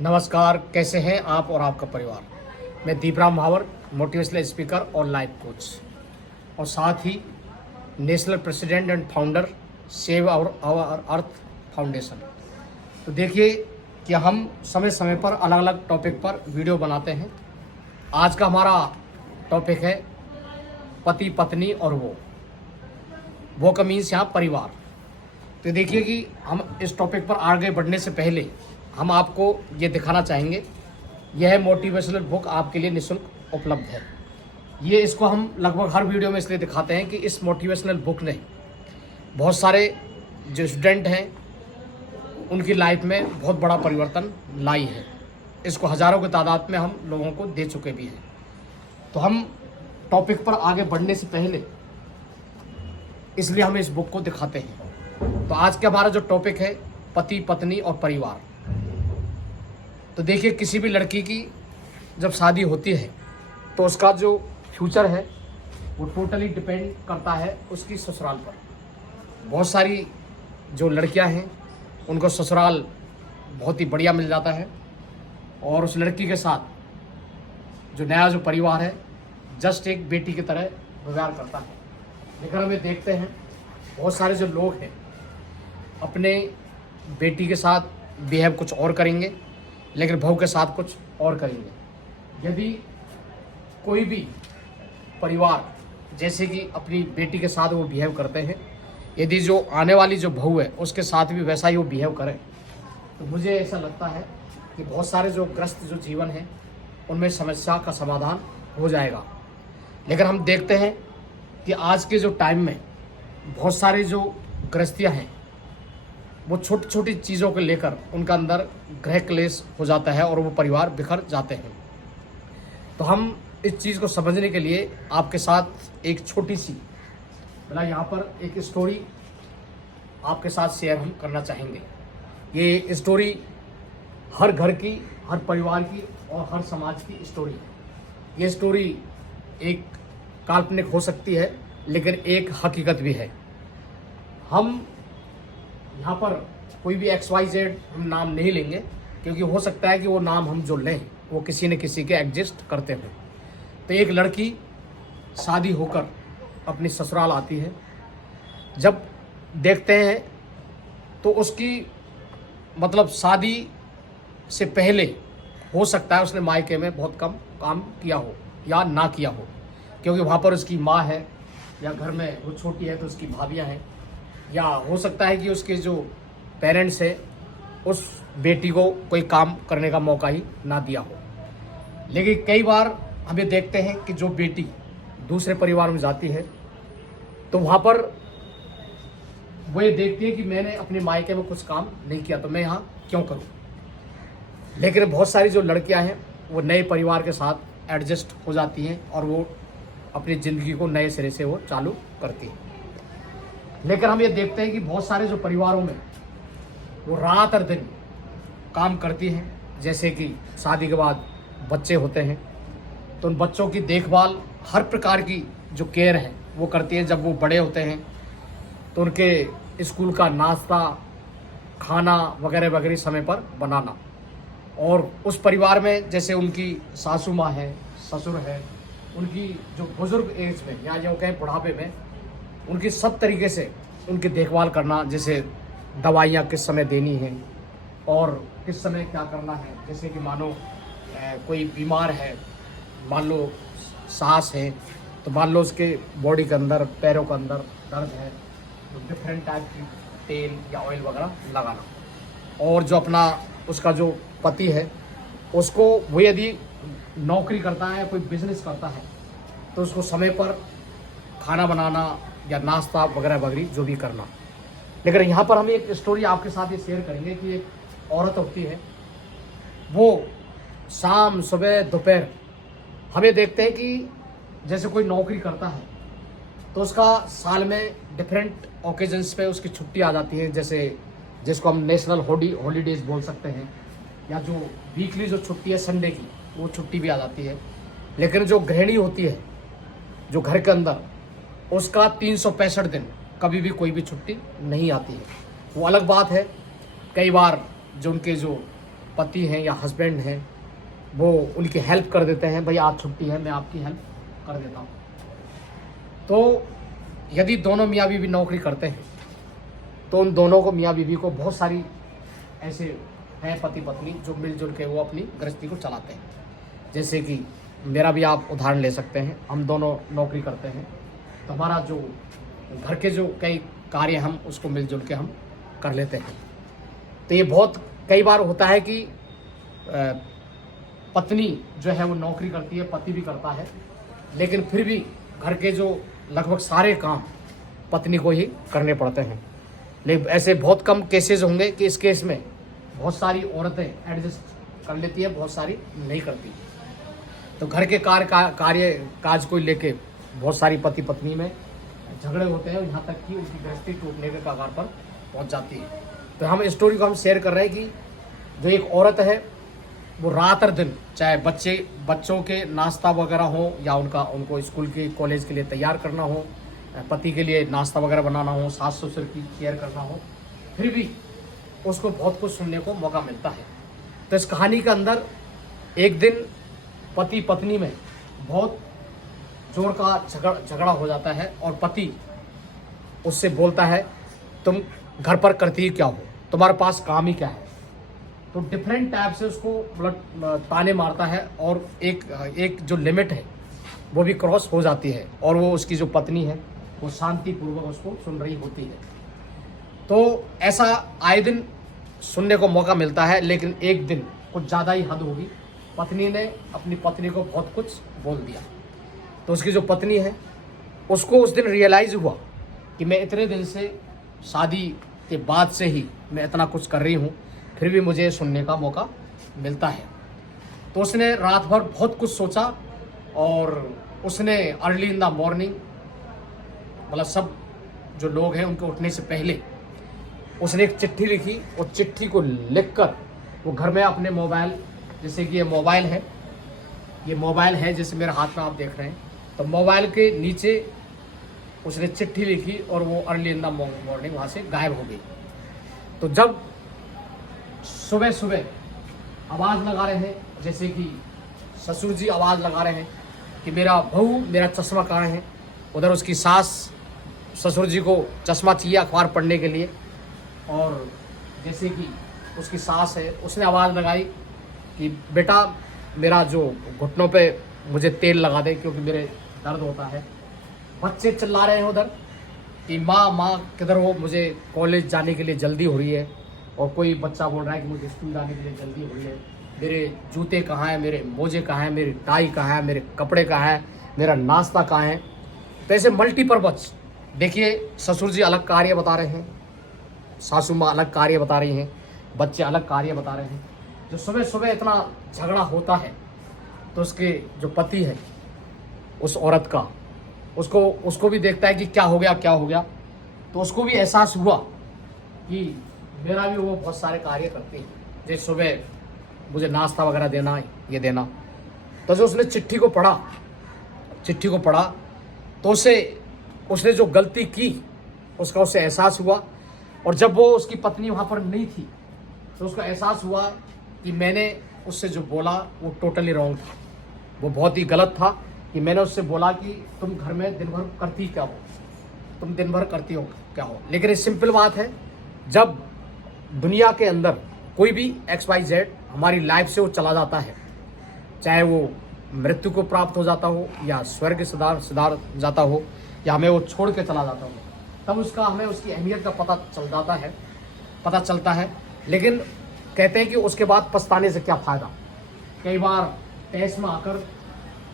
नमस्कार, कैसे हैं आप और आपका परिवार। मैं दीपराम महावर, मोटिवेशनल स्पीकर और लाइफ कोच, और साथ ही national president and founder save our earth foundation. तो देखिए कि हम समय समय पर अलग अलग टॉपिक पर वीडियो बनाते हैं। आज का हमारा टॉपिक है पति पत्नी और वो का मीन्स यहाँ परिवार। तो देखिए कि हम इस टॉपिक पर आगे बढ़ने से पहले हम आपको ये दिखाना चाहेंगे, यह मोटिवेशनल बुक आपके लिए निःशुल्क उपलब्ध है। ये इसको हम लगभग हर वीडियो में इसलिए दिखाते हैं कि इस मोटिवेशनल बुक ने बहुत सारे जो स्टूडेंट हैं उनकी लाइफ में बहुत बड़ा परिवर्तन लाई है। इसको हज़ारों की तादाद में हम लोगों को दे चुके भी हैं। तो हम टॉपिक पर आगे बढ़ने से पहले इसलिए हम इस बुक को दिखाते हैं। तो आज का हमारा जो टॉपिक है पति पत्नी और परिवार। तो देखिए, किसी भी लड़की की जब शादी होती है तो उसका जो फ्यूचर है वो टोटली डिपेंड करता है उसकी ससुराल पर। बहुत सारी जो लड़कियां हैं उनको ससुराल बहुत ही बढ़िया मिल जाता है और उस लड़की के साथ जो नया जो परिवार है जस्ट एक बेटी की तरह व्यवहार करता है। लेकिन हमें देखते हैं बहुत सारे जो लोग हैं अपने बेटी के साथ बिहेव कुछ और करेंगे, लेकिन बहू के साथ कुछ और करेंगे। यदि कोई भी परिवार जैसे कि अपनी बेटी के साथ वो बिहेव करते हैं, यदि जो आने वाली जो बहू है उसके साथ भी वैसा ही वो बिहेव करें, तो मुझे ऐसा लगता है कि बहुत सारे जो ग्रस्त जो जीवन है उनमें समस्या का समाधान हो जाएगा। लेकिन हम देखते हैं कि आज के जो टाइम में बहुत सारी जो गृहस्थियाँ हैं वो छोटी छोटी चीज़ों को लेकर उनका अंदर गृह क्लेश हो जाता है और वो परिवार बिखर जाते हैं। तो हम इस चीज़ को समझने के लिए आपके साथ एक छोटी सी यहाँ पर एक स्टोरी आपके साथ शेयर हम करना चाहेंगे। ये स्टोरी हर घर की, हर परिवार की और हर समाज की स्टोरी है। ये स्टोरी एक काल्पनिक हो सकती है लेकिन एक हकीकत भी है। हम यहाँ पर कोई भी XYZ हम नाम नहीं लेंगे, क्योंकि हो सकता है कि वो नाम हम जो लें वो किसी न किसी के एग्जिस्ट करते हैं। तो एक लड़की शादी होकर अपनी ससुराल आती है। जब देखते हैं तो उसकी मतलब शादी से पहले हो सकता है उसने मायके में बहुत कम काम किया हो या ना किया हो, क्योंकि वहाँ पर उसकी माँ है या घर में वो छोटी है तो उसकी भाभियाँ हैं, या हो सकता है कि उसके जो पेरेंट्स हैं उस बेटी को कोई काम करने का मौका ही ना दिया हो। लेकिन कई बार हम ये देखते हैं कि जो बेटी दूसरे परिवार में जाती है तो वहाँ पर वो ये देखती है कि मैंने अपने मायके में कुछ काम नहीं किया तो मैं यहाँ क्यों करूँ। लेकिन बहुत सारी जो लड़कियाँ हैं वो नए परिवार के साथ एडजस्ट हो जाती हैं और वो अपनी ज़िंदगी को नए सिरे से वो चालू करती हैं। लेकिन हम ये देखते हैं कि बहुत सारे जो परिवारों में वो रात और दिन काम करती हैं। जैसे कि शादी के बाद बच्चे होते हैं तो उन बच्चों की देखभाल, हर प्रकार की जो केयर है वो करती है। जब वो बड़े होते हैं तो उनके स्कूल का नाश्ता, खाना वगैरह वगैरह समय पर बनाना, और उस परिवार में जैसे उनकी सासू माँ है, ससुर है, उनकी जो बुज़ुर्ग एज में या जो कहें बुढ़ापे में उनकी सब तरीके से उनकी देखभाल करना, जैसे दवाइयाँ किस समय देनी है और किस समय क्या करना है। जैसे कि मानो कोई बीमार है, मान लो सांस है तो मान लो उसके बॉडी के अंदर, पैरों के अंदर दर्द है तो डिफरेंट टाइप की तेल या ऑयल वगैरह लगाना। और जो अपना उसका जो पति है उसको वो यदि नौकरी करता है या कोई बिजनेस करता है तो उसको समय पर खाना बनाना या नाश्ता वगैरह वगैरह जो भी करना। लेकिन यहाँ पर हम एक स्टोरी आपके साथ ये शेयर करेंगे कि एक औरत होती है, वो शाम सुबह दोपहर हमें देखते हैं कि जैसे कोई नौकरी करता है तो उसका साल में डिफरेंट ओकेजन्स पे उसकी छुट्टी आ जाती है, जैसे जिसको हम नेशनल हॉलीडेज बोल सकते हैं, या जो वीकली जो छुट्टी है संडे की वो छुट्टी भी आ जाती है। लेकिन जो गृहिणी होती है जो घर के अंदर, उसका 365 दिन कभी भी कोई भी छुट्टी नहीं आती है। वो अलग बात है, कई बार जो उनके जो पति हैं या हस्बैंड हैं वो उनकी हेल्प कर देते हैं, भाई आज छुट्टी है मैं आपकी हेल्प कर देता हूँ। तो यदि दोनों मियाँ बीवी नौकरी करते हैं तो उन दोनों को, मियाँ बीवी को, बहुत सारी ऐसे हैं पति पत्नी जो मिलजुल के वो अपनी गृहस्थी को चलाते हैं। जैसे कि मेरा भी आप उदाहरण ले सकते हैं, हम दोनों नौकरी करते हैं तो हमारा जो घर के जो कई कार्य हम उसको मिलजुल के हम कर लेते हैं। तो ये बहुत कई बार होता है कि पत्नी जो है वो नौकरी करती है, पति भी करता है, लेकिन फिर भी घर के जो लगभग सारे काम पत्नी को ही करने पड़ते हैं। लेकिन ऐसे बहुत कम केसेस होंगे कि इस केस में बहुत सारी औरतें एडजस्ट कर लेती है, बहुत सारी नहीं करती। तो घर के कार्य काज को लेके बहुत सारी पति पत्नी में झगड़े होते हैं, यहाँ तक कि उनकी गृहस्थी टूटने के कगार पर पहुँच जाती है। तो हम इस स्टोरी को हम शेयर कर रहे हैं कि जो एक औरत है वो रात और दिन, चाहे बच्चों के नाश्ता वगैरह हो या उनको स्कूल के कॉलेज के लिए तैयार करना हो, पति के लिए नाश्ता वगैरह बनाना हो, सास ससुर की केयर करना हो, फिर भी उसको बहुत कुछ सुनने को मौका मिलता है। तो इस कहानी के अंदर एक दिन पति पत्नी में बहुत जोर का झगड़ा हो जाता है और पति उससे बोलता है तुम घर पर करती क्या हो, तुम्हारे पास काम ही क्या है। तो डिफरेंट टाइप से उसको मतलब ताने मारता है और एक जो लिमिट है वो भी क्रॉस हो जाती है और वो उसकी जो पत्नी है वो शांतिपूर्वक उसको सुन रही होती है। तो ऐसा आए दिन सुनने को मौका मिलता है, लेकिन एक दिन कुछ ज़्यादा ही हद होगी, पत्नी ने अपनी पत्नी को बहुत कुछ बोल दिया। तो उसकी जो पत्नी है उसको उस दिन रियलाइज़ हुआ कि मैं इतने दिन से, शादी के बाद से ही मैं इतना कुछ कर रही हूँ, फिर भी मुझे सुनने का मौका मिलता है। तो उसने रात भर बहुत कुछ सोचा और उसने अर्ली इन द मॉर्निंग, मतलब सब जो लोग हैं उनके उठने से पहले उसने एक चिट्ठी लिखी और चिट्ठी को लिखकर वो घर में अपने मोबाइल, जैसे कि ये मोबाइल है जैसे मेरे हाथ में आप देख रहे हैं, तो मोबाइल के नीचे उसने चिट्ठी लिखी और वो अर्ली इन द मॉर्निंग वहाँ से गायब हो गई। तो जब सुबह सुबह आवाज़ लगा रहे हैं, जैसे कि ससुर जी आवाज़ लगा रहे हैं कि मेरा बहू, मेरा चश्मा कहाँ है, उधर उसकी सास ससुर जी को चश्मा चाहिए अखबार पढ़ने के लिए, और जैसे कि उसकी सास है उसने आवाज़ लगाई कि बेटा मेरा जो घुटनों पे मुझे तेल लगा दे क्योंकि मेरे दर्द होता है। बच्चे चिल्ला रहे हैं उधर कि माँ किधर हो, मुझे कॉलेज जाने के लिए जल्दी हो रही है, और कोई बच्चा बोल रहा है कि मुझे स्कूल जाने के लिए जल्दी हो रही है, मेरे जूते कहाँ हैं, मेरे मोजे कहाँ हैं, मेरी टाई कहाँ है, मेरे कपड़े कहाँ हैं, मेरा नाश्ता कहाँ है। तो ऐसे मल्टीपर्पज़, देखिए ससुर जी अलग कार्य बता रहे हैं, सासू माँ अलग कार्य बता रही हैं, बच्चे अलग कार्य बता रहे हैं। जो सुबह सुबह इतना झगड़ा होता है तो उसके जो पति है उस औरत का, उसको भी देखता है कि क्या हो गया। तो उसको भी एहसास हुआ कि मेरा भी वो बहुत सारे कार्य करती है, जैसे सुबह मुझे नाश्ता वगैरह देना, ये देना। तो जो उसने चिट्ठी को पढ़ा तो उसने जो गलती की उसका उसे एहसास हुआ, और जब वो उसकी पत्नी वहाँ पर नहीं थी तो उसको एहसास हुआ कि मैंने उससे जो बोला वो टोटली रॉन्ग था, वो बहुत ही गलत था कि मैंने उससे बोला कि तुम घर में दिन भर करती क्या हो, तुम दिन भर करती हो क्या हो। लेकिन ये सिंपल बात है, जब दुनिया के अंदर कोई भी XYZ हमारी लाइफ से वो चला जाता है, चाहे वो मृत्यु को प्राप्त हो जाता हो या स्वर्ग सिधार जाता हो या हमें वो छोड़ के चला जाता हो, तब हमें उसकी अहमियत का पता चलता है। लेकिन कहते हैं कि उसके बाद पछताने से क्या फ़ायदा। कई बार तहस में आकर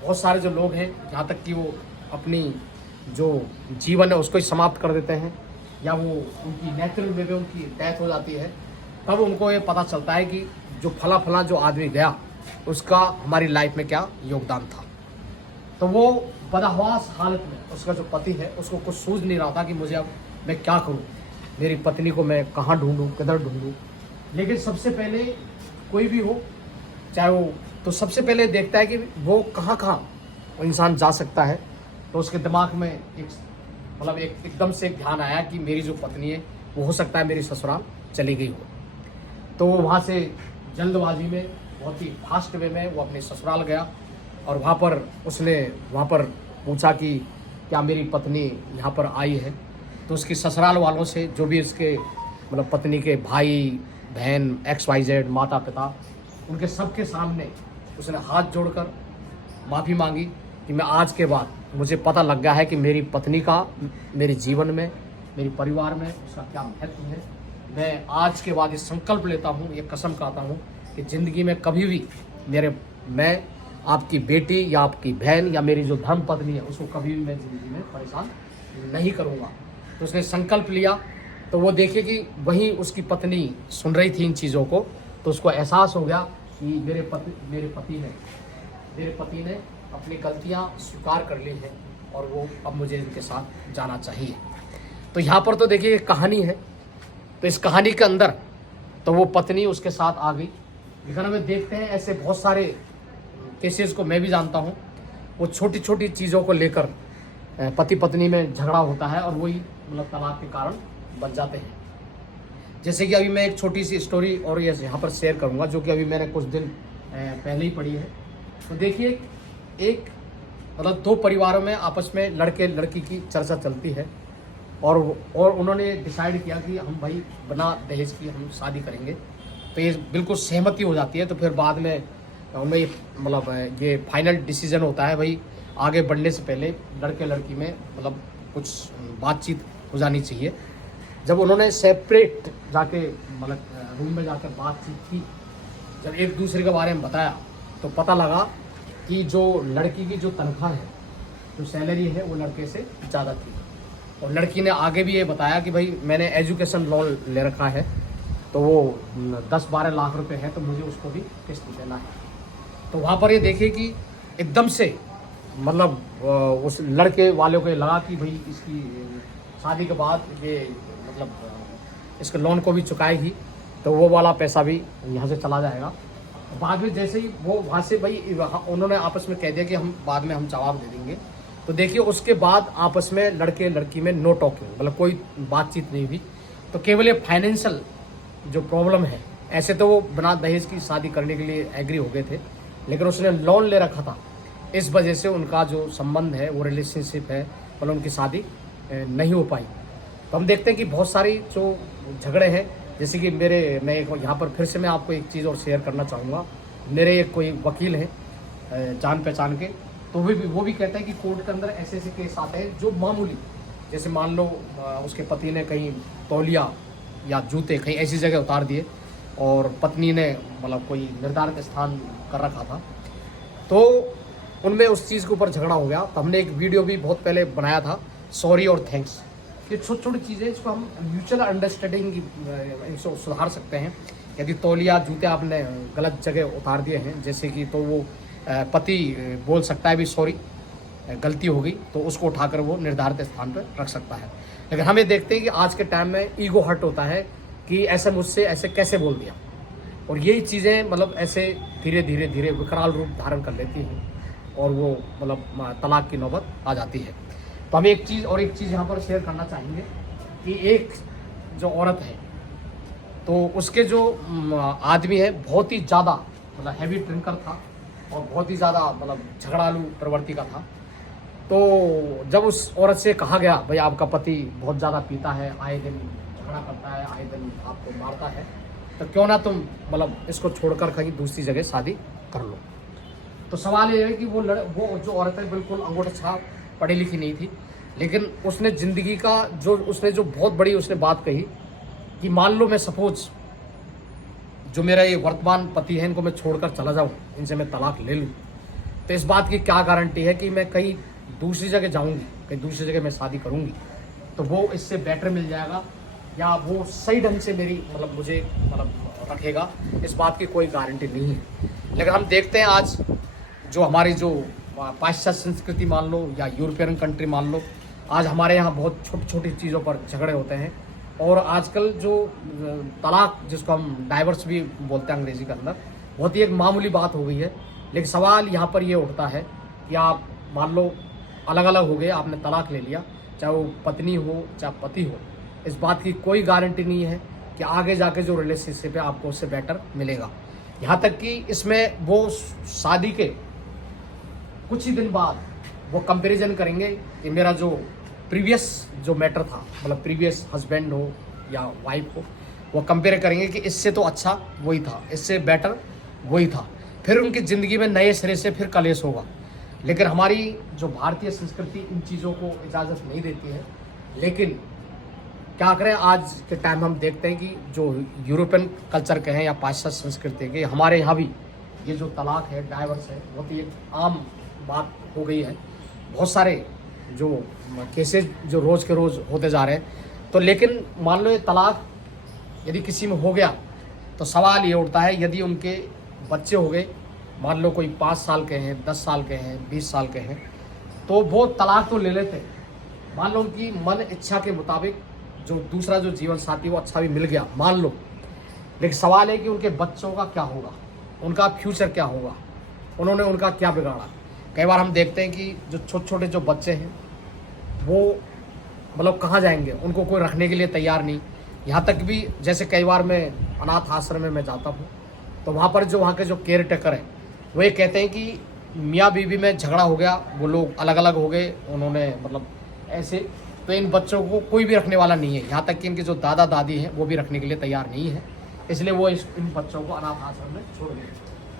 बहुत सारे जो लोग हैं, यहाँ तक कि वो अपनी जो जीवन है उसको ही समाप्त कर देते हैं, या वो उनकी नेचुरल वे में उनकी डेथ हो जाती है। तब उनको ये पता चलता है कि जो फला जो आदमी गया उसका हमारी लाइफ में क्या योगदान था। तो वो बदहवास हालत में उसका जो पति है उसको कुछ सूझ नहीं रहा था कि मुझे अब मैं क्या करूं, मेरी पत्नी को मैं कहाँ ढूंढूं, किधर ढूंढूं। लेकिन सबसे पहले कोई भी हो, चाहे वो, तो सबसे पहले देखता है कि वो कहाँ इंसान जा सकता है। तो उसके दिमाग में एकदम से ध्यान आया कि मेरी जो पत्नी है वो हो सकता है मेरी ससुराल चली गई हो। तो वो वहाँ से जल्दबाजी में बहुत ही फास्ट वे में वो अपने ससुराल गया और वहाँ पर पूछा कि क्या मेरी पत्नी यहाँ पर आई है। तो उसकी ससुराल वालों से, जो भी इसके मतलब पत्नी के भाई बहन XYZ माता पिता, उनके सबके सामने उसने हाथ जोड़कर माफ़ी मांगी कि मैं आज के बाद मुझे पता लग गया है कि मेरी पत्नी का मेरे जीवन में, मेरे परिवार में उसका क्या महत्व है। मैं आज के बाद ये संकल्प लेता हूँ, ये कसम खाता हूँ कि ज़िंदगी में कभी भी मैं आपकी बेटी या आपकी बहन या मेरी जो धर्म पत्नी है उसको कभी भी मैं ज़िंदगी में परेशान नहीं करूँगा। तो उसने संकल्प लिया। तो वो देखे कि वहीं उसकी पत्नी सुन रही थी इन चीज़ों को, तो उसको एहसास हो गया कि मेरे पति ने अपनी गलतियाँ स्वीकार कर ली हैं और वो अब मुझे इनके साथ जाना चाहिए। तो यहाँ पर तो देखिए कहानी है। तो इस कहानी के अंदर तो वो पत्नी उसके साथ आ गई। लेकिन हमें देखते हैं ऐसे बहुत सारे केसेस को मैं भी जानता हूँ, वो छोटी छोटी चीज़ों को लेकर पति पत्नी में झगड़ा होता है और वही मतलब तलाक के कारण बन जाते हैं। जैसे कि अभी मैं एक छोटी सी स्टोरी और ये यहाँ पर शेयर करूँगा, जो कि अभी मैंने कुछ दिन पहले ही पढ़ी है। तो देखिए एक मतलब दो परिवारों में आपस में लड़के लड़की की चर्चा चलती है और उन्होंने डिसाइड किया कि हम भाई बिना दहेज की हम शादी करेंगे। तो ये बिल्कुल सहमति हो जाती है। तो फिर बाद में उनमें ये फाइनल डिसीजन होता है भाई आगे बढ़ने से पहले लड़के लड़की में मतलब कुछ बातचीत हो जानी चाहिए। जब उन्होंने सेपरेट जाके मतलब रूम में जाकर बातचीत की, जब एक दूसरे के बारे में बताया, तो पता लगा कि जो लड़की की जो तनख्वाह है, जो सैलरी है, वो लड़के से ज़्यादा थी। और लड़की ने आगे भी ये बताया कि भाई मैंने एजुकेशन लोन ले रखा है, तो वो 10-12 लाख रुपए है, तो मुझे उसको भी किस्त देना है। तो वहाँ पर ये देखिए कि एकदम से मतलब उस लड़के वालों को लगा कि भाई इसकी शादी के बाद ये मतलब इसके लोन को भी चुकाएगी, तो वो वाला पैसा भी यहाँ से चला जाएगा। बाद में जैसे ही वो वहाँ से भाई उन्होंने आपस में कह दिया कि हम बाद में हम जवाब दे देंगे। तो देखिए उसके बाद आपस में लड़के लड़की में नो टॉकिंग, मतलब कोई बातचीत नहीं हुई। तो केवल ये फाइनेंशियल जो प्रॉब्लम है, ऐसे तो वो बिना दहेज की शादी करने के लिए एग्री हो गए थे, लेकिन उसने लोन ले रखा था, इस वजह से उनका जो संबंध है, वो रिलेशनशिप है, मतलब उनकी शादी नहीं हो पाई। तो हम देखते हैं कि बहुत सारी जो झगड़े हैं, जैसे कि मैं यहाँ पर फिर से मैं आपको एक चीज़ और शेयर करना चाहूँगा। मेरे एक कोई वकील हैं जान पहचान के, तो वो भी कहते हैं कि कोर्ट के अंदर ऐसे ऐसे केस आते हैं जो मामूली, जैसे मान लो उसके पति ने कहीं तौलिया या जूते कहीं ऐसी जगह उतार दिए और पत्नी ने मतलब कोई निर्धारित स्थान कर रखा था, तो उनमें उस चीज़ के ऊपर झगड़ा हो गया। तो हमने एक वीडियो भी बहुत पहले बनाया था, सॉरी और थैंक्स। ये छोटी छोटी चीज़ें, इसको हम म्यूचुअल अंडरस्टैंडिंग इसको सुधार सकते हैं। यदि तौलिया जूते आपने गलत जगह उतार दिए हैं, जैसे कि, तो वो पति बोल सकता है भी सॉरी गलती हो गई, तो उसको उठाकर वो निर्धारित स्थान पर रख सकता है। लेकिन हमें देखते हैं कि आज के टाइम में ईगो हर्ट होता है कि ऐसे मुझसे ऐसे कैसे बोल दिया, और यही चीज़ें मतलब ऐसे धीरे धीरे धीरे विकराल रूप धारण कर लेती हैं और वो मतलब तलाक की नौबत आ जाती है। तो हम एक चीज़ यहाँ पर शेयर करना चाहेंगे कि एक जो औरत है, तो उसके जो आदमी है बहुत ही ज़्यादा मतलब हैवी ड्रिंकर था और बहुत ही ज़्यादा मतलब झगड़ालू प्रवृत्ति का था। तो जब उस औरत से कहा गया भाई आपका पति बहुत ज़्यादा पीता है, आए दिन झगड़ा करता है, आए दिन आपको मारता है, तो क्यों ना तुम मतलब इसको छोड़कर कहीं दूसरी जगह शादी कर लो। तो सवाल ये है कि वो जो औरत है बिल्कुल अंगूठा छाप पढ़ी लिखी नहीं थी, लेकिन उसने ज़िंदगी का जो बहुत बड़ी उसने बात कही कि मान लो मैं सपोज जो मेरा ये वर्तमान पति है, इनको मैं छोड़कर चला जाऊँ, इनसे मैं तलाक ले लूँ, तो इस बात की क्या गारंटी है कि मैं कहीं दूसरी जगह जाऊँगी, कहीं दूसरी जगह मैं शादी करूँगी तो वो इससे बेटर मिल जाएगा या वो सही ढंग से मेरी मतलब मुझे मतलब रखेगा, इस बात की कोई गारंटी नहीं है। लेकिन हम देखते हैं आज जो हमारी जो पाश्चात्य संस्कृति मान लो या यूरोपियन कंट्री मान लो, आज हमारे यहाँ बहुत छोटी छोटी चीज़ों पर झगड़े होते हैं। और आजकल जो तलाक जिसको हम डाइवर्स भी बोलते हैं अंग्रेजी के अंदर, बहुत ही एक मामूली बात हो गई है। लेकिन सवाल यहाँ पर ये उठता है कि आप मान लो अलग अलग हो गए, आपने तलाक ले लिया, चाहे वो पत्नी हो चाहे पति हो, इस बात की कोई गारंटी नहीं है कि आगे जाके जो रिलेशनशिप है आपको उससे बेटर मिलेगा। यहाँ तक कि इसमें वो शादी के कुछ ही दिन बाद वो कंपैरिजन करेंगे कि मेरा जो प्रीवियस जो मैटर था, मतलब प्रीवियस हस्बैंड हो या वाइफ हो, वो कंपेयर करेंगे कि इससे तो अच्छा वही था, इससे बेटर वही था। फिर उनकी ज़िंदगी में नए सिरे से फिर कलेश होगा। लेकिन हमारी जो भारतीय संस्कृति इन चीज़ों को इजाज़त नहीं देती है। लेकिन क्या करें, आज के टाइम हम देखते हैं कि जो यूरोपियन कल्चर के हैं या पाश्चात्य संस्कृति के, हमारे यहाँ भी ये जो तलाक है, डाइवर्स है, बहुत ही एक आम बात हो गई है। बहुत सारे जो केसेस जो रोज़ के रोज़ होते जा रहे हैं। तो लेकिन मान लो ये तलाक यदि किसी में हो गया तो सवाल ये उठता है, यदि उनके बच्चे हो गए, मान लो कोई 5 साल के हैं, 10 साल के हैं, 20 साल के हैं, तो वो तलाक तो ले लेते हैं। मान लो उनकी मन इच्छा के मुताबिक जो दूसरा जो जीवन साथी वो अच्छा भी मिल गया, मान लो, लेकिन सवाल है कि उनके बच्चों का क्या होगा, उनका फ्यूचर क्या होगा, उन्होंने उनका क्या बिगाड़ा। कई बार हम देखते हैं कि जो छोटे छोटे जो बच्चे हैं वो मतलब कहाँ जाएंगे, उनको कोई रखने के लिए तैयार नहीं। यहाँ तक भी जैसे कई बार मैं अनाथ आश्रम में मैं जाता हूँ तो वहाँ पर जो वहाँ के जो केयर टेकर हैं वो ये कहते हैं कि मियाँ बीवी में झगड़ा हो गया, वो लोग अलग अलग हो गए, उन्होंने मतलब ऐसे, तो इन बच्चों को कोई भी रखने वाला नहीं है। यहाँ तक कि इनके जो दादा दादी हैं वो भी रखने के लिए तैयार नहीं है, इसलिए वो इन बच्चों को अनाथ आश्रम में छोड़ गए।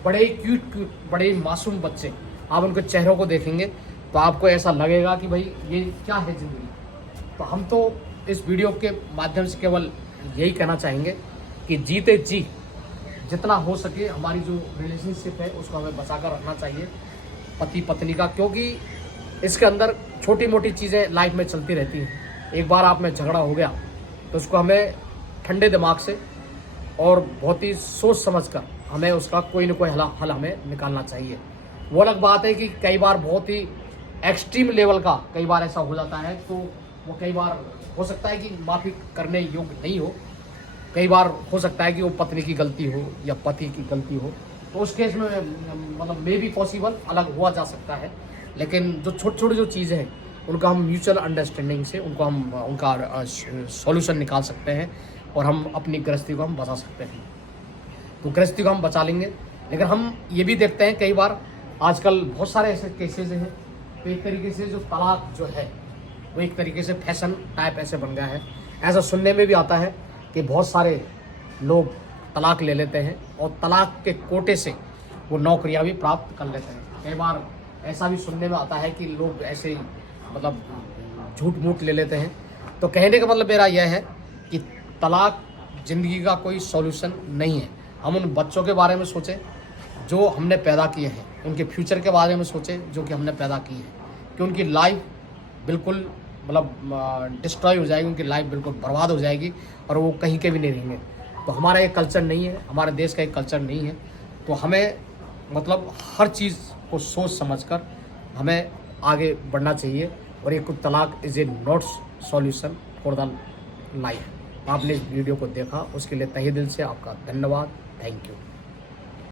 बड़े ही क्यूट बड़े ही मासूम बच्चे, आप उनके चेहरों को देखेंगे तो आपको ऐसा लगेगा कि भाई ये क्या है ज़िंदगी। तो हम तो इस वीडियो के माध्यम से केवल यही कहना चाहेंगे कि जीते जी जितना हो सके हमारी जो रिलेशनशिप है उसको हमें बचा कर रखना चाहिए, पति पत्नी का, क्योंकि इसके अंदर छोटी मोटी चीज़ें लाइफ में चलती रहती हैं। एक बार आप में झगड़ा हो गया तो उसको हमें ठंडे दिमाग से और बहुत ही सोच समझ कर हमें उसका कोई ना कोई हल हमें निकालना चाहिए। वो अलग बात है कि कई बार बहुत ही एक्सट्रीम लेवल का कई बार ऐसा हो जाता है, तो वो कई बार हो सकता है कि माफ़ी करने योग्य नहीं हो। कई बार हो सकता है कि वो पत्नी की गलती हो या पति की गलती हो, तो उस केस में मतलब मे बी पॉसिबल अलग हुआ जा सकता है। लेकिन जो छोटी छोटी जो चीज़ें हैं उनका हम म्यूचुअल अंडरस्टैंडिंग से उनका सॉल्यूशन निकाल सकते हैं और हम अपनी गृहस्थी को हम बचा सकते हैं। तो गृहस्थी को हम बचा लेंगे। लेकिन हम ये भी देखते हैं कई बार आजकल बहुत सारे ऐसे केसेज हैं, तो एक तरीके से जो तलाक जो है वो एक तरीके से फैशन टाइप ऐसे बन गया है। ऐसा सुनने में भी आता है कि बहुत सारे लोग तलाक ले लेते हैं और तलाक के कोटे से वो नौकरियां भी प्राप्त कर लेते हैं। कई बार ऐसा भी सुनने में आता है कि लोग ऐसे ही मतलब झूठ मूठ ले लेते हैं। तो कहने का मतलब मेरा यह है कि तलाक ज़िंदगी का कोई सॉल्यूशन नहीं है। हम उन बच्चों के बारे में सोचें जो हमने पैदा किए हैं, उनके फ्यूचर के बारे में सोचें जो कि हमने पैदा किए हैं, कि उनकी लाइफ बिल्कुल मतलब डिस्ट्रॉय हो जाएगी, उनकी लाइफ बिल्कुल बर्बाद हो जाएगी और वो कहीं के भी नहीं रहेंगे। तो हमारा एक कल्चर नहीं है, हमारे देश का एक कल्चर नहीं है। तो हमें मतलब हर चीज़ को सोच समझकर हमें आगे बढ़ना चाहिए। और ये कुछ तलाक is a not solution for the life. आपने इस वीडियो को देखा उसके लिए तहे दिल से आपका धन्यवाद। Thank you.